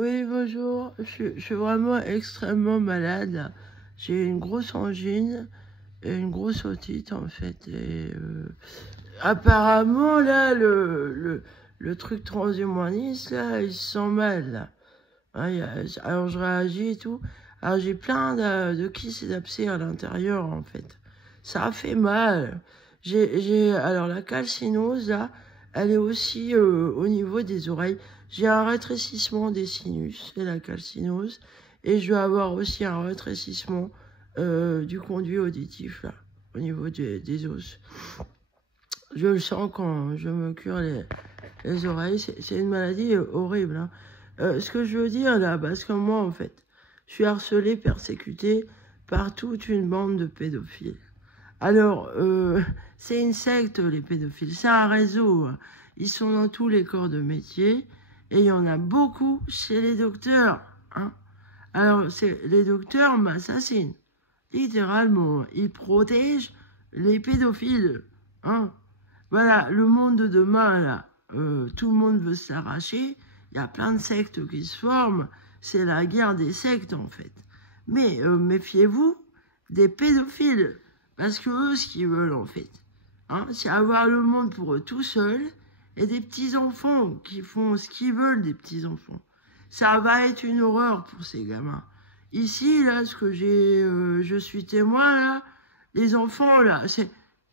Oui, bonjour. Je suis vraiment extrêmement malade. J'ai une grosse angine et une grosse otite, en fait. Et apparemment, là, le truc transhumaniste, là, il se sent mal, là. Hein, alors, je réagis et tout. Alors, j'ai plein de kystes et d'abcès à l'intérieur, en fait. Ça a fait mal. Alors, la calcinose, là, elle est aussi au niveau des oreilles. J'ai un rétrécissement des sinus, c'est la calcinose. Et je vais avoir aussi un rétrécissement du conduit auditif, là, au niveau des os. Je le sens quand je me cure les oreilles. C'est une maladie horrible, hein. Ce que je veux dire, là, parce que moi, en fait, je suis harcelée, persécutée par toute une bande de pédophiles. Alors, c'est une secte, les pédophiles. C'est un réseau. Ils sont dans tous les corps de métier. Et il y en a beaucoup chez les docteurs. Hein. Alors, les docteurs m'assassinent. Littéralement. Ils protègent les pédophiles. Hein. Voilà, le monde de demain, là, tout le monde veut s'arracher. Il y a plein de sectes qui se forment. C'est la guerre des sectes, en fait. Mais méfiez-vous des pédophiles. Parce que eux, ce qu'ils veulent, en fait, hein, c'est avoir le monde pour eux tout seuls et des petits-enfants qui font ce qu'ils veulent des petits-enfants. Ça va être une horreur pour ces gamins. Ici, là, je suis témoin, là, les enfants, là, c'est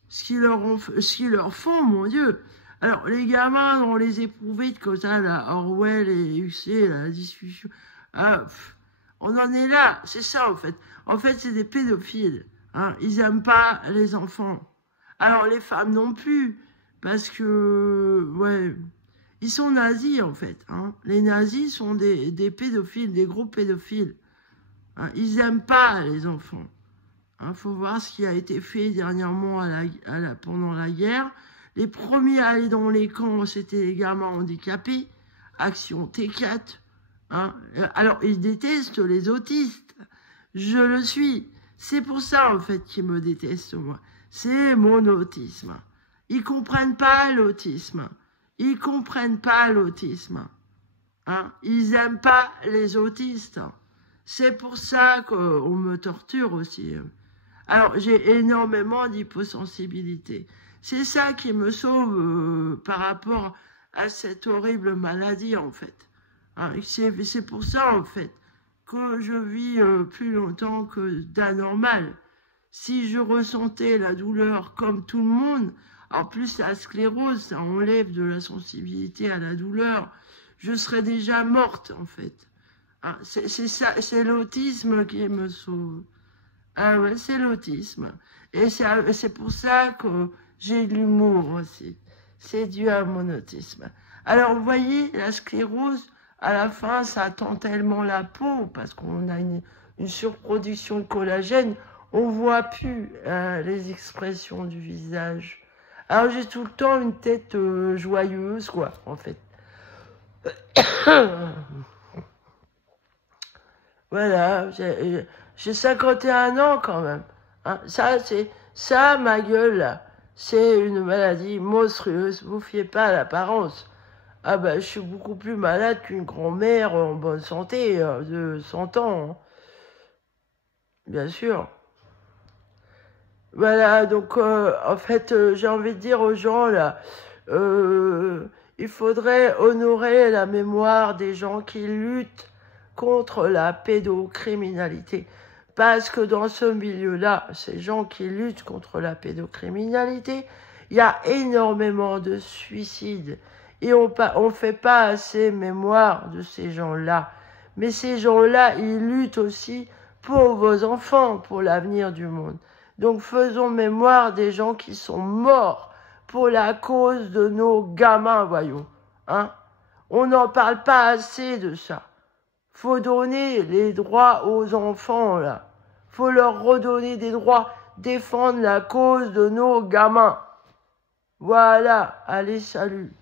ce qu'ils leur font, mon Dieu. Alors, les gamins, on les éprouvait de comme ça, là, Orwell et Huxley, la discussion. On en est là, c'est ça, en fait. En fait, c'est des pédophiles. Hein, ils n'aiment pas les enfants. Alors les femmes non plus, parce que, ouais, ils sont nazis en fait. Hein. Les nazis sont des pédophiles, des gros pédophiles. Hein. Ils n'aiment pas les enfants. Hein, faut voir ce qui a été fait dernièrement pendant la guerre. Les premiers à aller dans les camps, c'était les gamins handicapés. Action T4. Hein. Alors, ils détestent les autistes. Je le suis. C'est pour ça, en fait, qu'ils me détestent, moi. C'est mon autisme. Ils comprennent pas l'autisme. Ils comprennent pas l'autisme. Hein? Ils aiment pas les autistes. C'est pour ça qu'on me torture aussi. Alors, j'ai énormément d'hyposensibilité. C'est ça qui me sauve par rapport à cette horrible maladie, en fait. Hein? C'est pour ça, en fait, que je vis plus longtemps que d'anormal. Si je ressentais la douleur comme tout le monde, en plus la sclérose, ça enlève de la sensibilité à la douleur, je serais déjà morte en fait. Hein, c'est ça, c'est l'autisme qui me sauve. Ah ouais, c'est l'autisme. Et c'est pour ça que j'ai de l'humour aussi. C'est dû à mon autisme. Alors vous voyez, la sclérose, à la fin, ça tend tellement la peau, parce qu'on a une surproduction de collagène, on voit plus les expressions du visage. Alors j'ai tout le temps une tête joyeuse, quoi, en fait. Voilà, j'ai 51 ans quand même. Hein, ça, ma gueule, là, c'est une maladie monstrueuse. Vous fiez pas à l'apparence. Ah ben, je suis beaucoup plus malade qu'une grand-mère en bonne santé de 100 ans. Hein. Bien sûr. Voilà, donc en fait, j'ai envie de dire aux gens là, il faudrait honorer la mémoire des gens qui luttent contre la pédocriminalité. Parce que dans ce milieu-là, ces gens qui luttent contre la pédocriminalité, il y a énormément de suicides. Et on fait pas assez mémoire de ces gens-là. Mais ces gens-là, ils luttent aussi pour vos enfants, pour l'avenir du monde. Donc faisons mémoire des gens qui sont morts pour la cause de nos gamins, voyons. Hein? On n'en parle pas assez de ça. Faut donner les droits aux enfants, là. Faut leur redonner des droits, défendre la cause de nos gamins. Voilà, allez, salut.